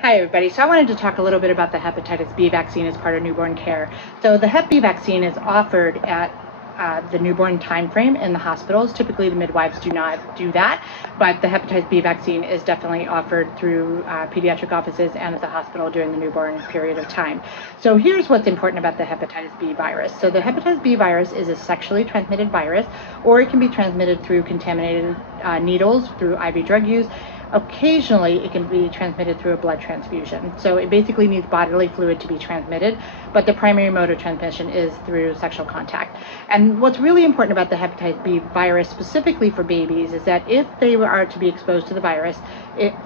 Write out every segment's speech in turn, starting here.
Hi everybody, so I wanted to talk a little bit about the hepatitis B vaccine as part of newborn care. So the Hep B vaccine is offered at the newborn time frame in the hospitals. Typically the midwives do not do that, but the hepatitis B vaccine is definitely offered through pediatric offices and at the hospital during the newborn period of time. So here's what's important about the hepatitis B virus. So the hepatitis B virus is a sexually transmitted virus, or it can be transmitted through contaminated needles, through IV drug use. Occasionally, it can be transmitted through a blood transfusion. So it basically needs bodily fluid to be transmitted, but the primary mode of transmission is through sexual contact. And what's really important about the hepatitis B virus, specifically for babies, is that if they are to be exposed to the virus,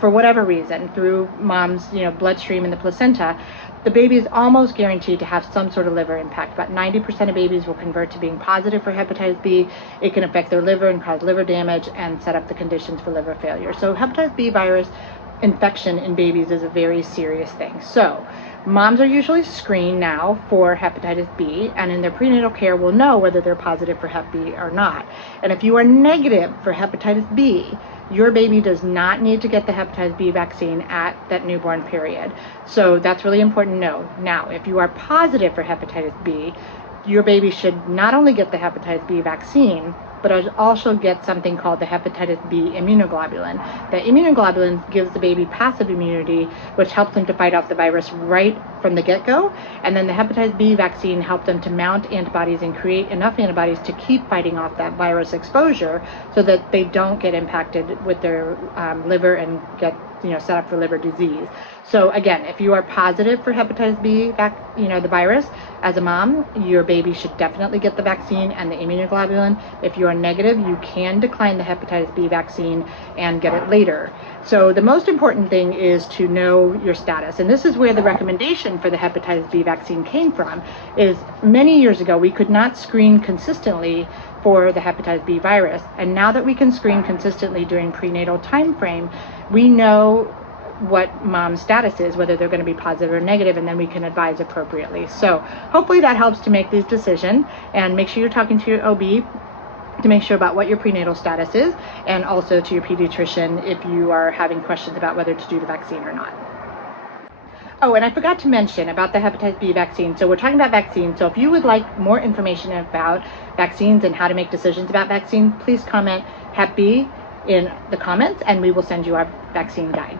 for whatever reason, through mom's bloodstream in the placenta, the baby is almost guaranteed to have some sort of liver impact. About 90% of babies will convert to being positive for hepatitis B. It can affect their liver and cause liver damage and set up the conditions for liver failure. So hepatitis B virus infection in babies is a very serious thing. So moms are usually screened now for hepatitis B, and in their prenatal care will know whether they're positive for Hep B or not. And if you are negative for hepatitis B, your baby does not need to get the hepatitis B vaccine at that newborn period. So that's really important to know. Now, if you are positive for hepatitis B, your baby should not only get the hepatitis B vaccine, but also get something called the hepatitis B immunoglobulin. The immunoglobulin gives the baby passive immunity, which helps them to fight off the virus right from the get-go. And then the hepatitis B vaccine helps them to mount antibodies and create enough antibodies to keep fighting off that virus exposure so that they don't get impacted with their liver and get set up for liver disease. So again, if you are positive for hepatitis B, the virus, as a mom, your baby should definitely get the vaccine and the immunoglobulin. If you are negative, you can decline the hepatitis B vaccine and get it later. So the most important thing is to know your status. And this is where the recommendation for the hepatitis B vaccine came from, is many years ago, we could not screen consistently for the hepatitis B virus. And now that we can screen consistently during prenatal time frame, we know what mom's status is, whether they're going to be positive or negative, and then we can advise appropriately. So hopefully that helps to make these decisions, and make sure you're talking to your OB to make sure about what your prenatal status is, and also to your pediatrician if you are having questions about whether to do the vaccine or not. Oh, and I forgot to mention about the hepatitis B vaccine. So we're talking about vaccines. So if you would like more information about vaccines and how to make decisions about vaccines, please comment Hep B in the comments, and we will send you our vaccine guide.